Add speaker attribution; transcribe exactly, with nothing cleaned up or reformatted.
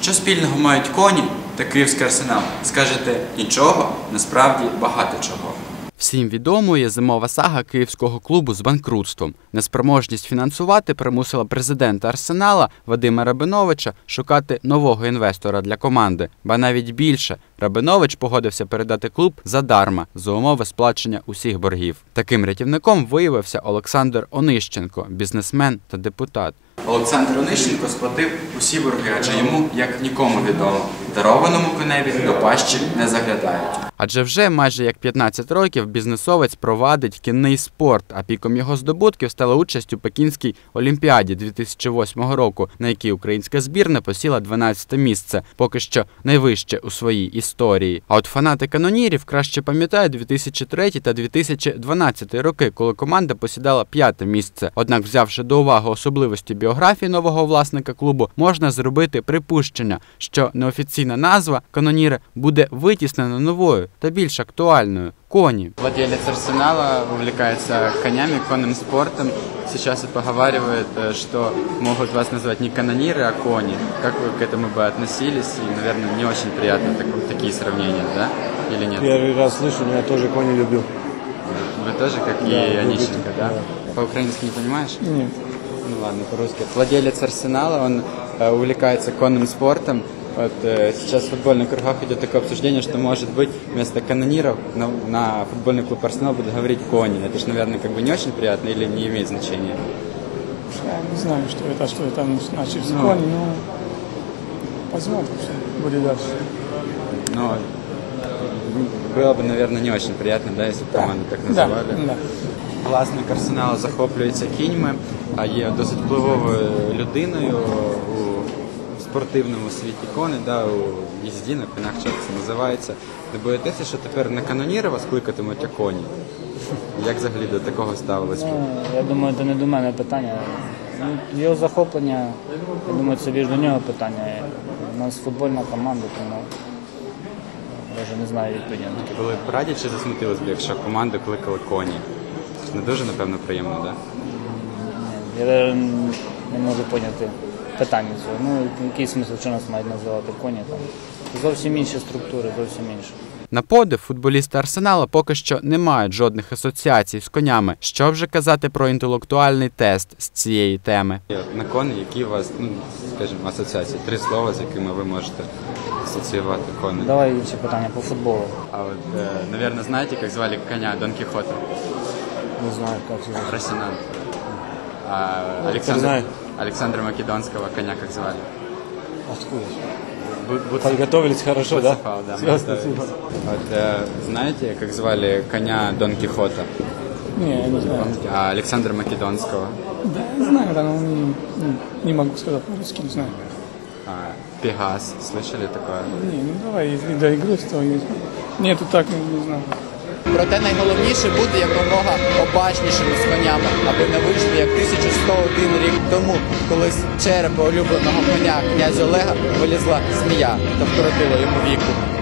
Speaker 1: Що спільного мають коні та Київський Арсенал? Скажете, нічого, насправді багато чого.
Speaker 2: Всім відомою є зимова сага київського клубу з банкрутством. Неспроможність фінансувати примусила президента Арсенала Вадима Рабиновича шукати нового інвестора для команди. Ба навіть більше, Рабинович погодився передати клуб задарма за умови сплачення усіх боргів. Таким рятівником виявився Олександр Онищенко, бізнесмен та депутат.
Speaker 1: Олександр Онищенко сплатив усі борги, адже йому, як нікому відомо, дарованому коневі до пащі не заглядають.
Speaker 2: Адже вже майже як п'ятнадцять років бізнесовець провадить кінний спорт, а піком його здобутків стала участь у Пекінській Олімпіаді дві тисячі восьмого року, на якій українська збірна посіла дванадцяте місце, поки що найвище у своїй історії. А от фанати канонірів краще пам'ятають дві тисячі третій та дві тисячі дванадцятий роки, коли команда посідала п'яте місце. Однак, взявши до уваги особливості біографії нового власника клубу, можна зробити припущення, що неофіційна назва «Каноніри» буде витіснена новою та більш актуальною – «Кони». Владелец Арсенала увлекается конями, конным спортом. Сейчас и поговаривает, что могут вас назвать не канониры, а кони. Как вы к этому бы относились? И, наверное, не очень приятно так, такие сравнения, да? Или нет?
Speaker 3: Первый раз слышу, но я тоже кони люблю.
Speaker 2: Вы тоже, как
Speaker 3: да,
Speaker 2: и Онищенко, да?
Speaker 3: да?
Speaker 2: По-украински не понимаешь?
Speaker 3: Нет.
Speaker 2: Ну ладно, по-русски. Владелец Арсенала, он э, увлекается конным спортом. Вот, э, сейчас в футбольных кругах идет такое обсуждение, что, может быть, вместо канониров на, на футбольный клуб Арсенал будут говорить кони. Это же, наверное, как бы не очень приятно или не имеет значения?
Speaker 3: Я не знаю, что это, что это значит в
Speaker 2: ну,
Speaker 3: кони, но посмотрим, что будет дальше.
Speaker 2: Но было бы, наверное, не очень приятно, да, если бы команду так называли.
Speaker 3: Да, да.
Speaker 2: Власник Арсеналу захоплюється кіньми, а є досить впливовою людиною у спортивному світі кони, да, у їзді на конях, як це називається. Ви боїтеся, що тепер не каноніри вас кликатимуть, а коні? Як взагалі до такого ставились?
Speaker 4: Ну, я думаю, це не до мене питання. Ну, його захоплення, я думаю, це більш до нього питання. У нас футбольна команда, тому я вже не знаю відповіді.
Speaker 2: Були б раді чи засмутились б, якщо команду кликали коні? Не дуже, напевно, приємно, так?
Speaker 4: Да? Я не можу поняти питання цього. Ну, який смисл, що нас мають називати коні? Там зовсім інші структури, зовсім інші.
Speaker 2: На подив футболісти Арсенала поки що не мають жодних асоціацій з конями. Що вже казати про інтелектуальний тест з цієї теми? На коні, які у вас, ну, скажімо, асоціації? Три слова, з якими ви можете асоціювати коні.
Speaker 4: Давай інші питання по футболу.
Speaker 2: А от, е, наверное, знаєте, як звали коня Дон Кихота?
Speaker 4: Не знаю, як це.
Speaker 2: Росинан. А Александр, Александра Македонского коня как звали?
Speaker 3: Откуда?
Speaker 2: Бу
Speaker 3: Подготовились хорошо, да?
Speaker 2: Буцефал, да?
Speaker 3: Все, спасибо.
Speaker 2: Вот, э, знаете, как звали коня Дон Кихота?
Speaker 3: Не, я не знаю.
Speaker 2: А Александра Македонского?
Speaker 3: Да, я знаю, да, но не, не могу сказать по-русски, не знаю.
Speaker 2: А, Пегас, слышали такое?
Speaker 3: Не, ну давай, если доиграть, то есть. Нет, так не, не знаю.
Speaker 5: Проте найголовніше бути якомога обачнішими з конями, аби не вийшли як тисяча сто один рік тому, коли з черепа улюбленого коня князя Олега вилізла змія та вкоротила йому віку.